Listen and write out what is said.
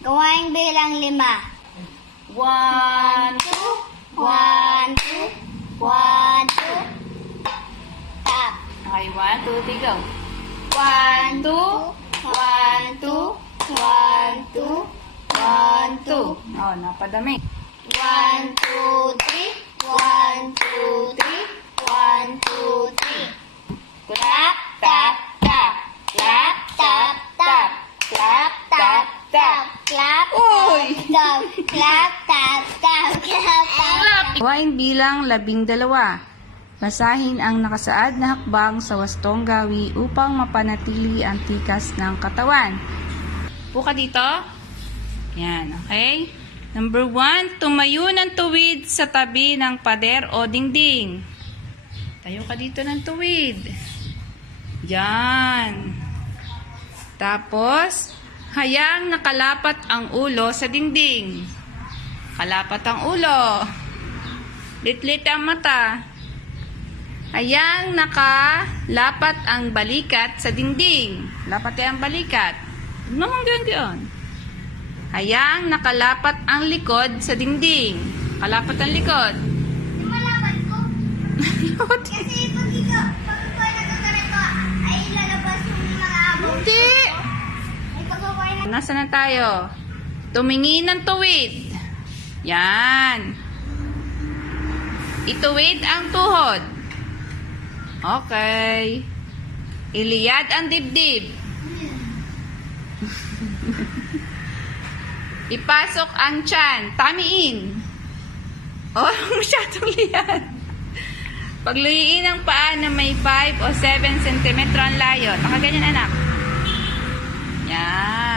Gawain bilang 5. 1, 2, 1, 2, 1, 2. Tap. Okay, 1, 2, 3, go. 1, 2, 1, 2, 1, 2, 1, 2. Oh, napadami. 1, 2, 3. 1, 2, 3. 1, 2, 3. Clap, tap, tap. Clap, tap, tap. Clap, tap, tap. Clap, Uy! tap, clap, tap, tap. Clap, tap. Gawain bilang 12. Basahin ang nakasaad na hakbang sa wastong gawi upang mapanatili ang tikas ng katawan. Puka dito. Yan, okay? Number 1, tumayo ng tuwid sa tabi ng pader o dingding. Tayo ka dito ng tuwid. Yan. Tapos, hayang nakalapat ang ulo sa dingding. Kalapat ang ulo. Litlit ang mata. Hayang nakalapat ang balikat sa dingding. Lapat ang balikat. Naman ganyan. Hayang nakalapat ang likod sa dingding. Kalapat ang likod. Di malaman ko. Kasi pag ikaw nagkakarito, ay lalabas yung mga abong. Hindi. Ay pagkakuha na. Nasaan na tayo? Tumingin ng tuwid. Yan. Ituwid ang tuhod. Okay. Iliyad ang dibdib. Ipasok ang tiyan. Tamiin. Oh, masyadong liyad. Pagluyiin ang paa na may 5 o 7 cm ang layo. Nakaganyan, anak. Yan.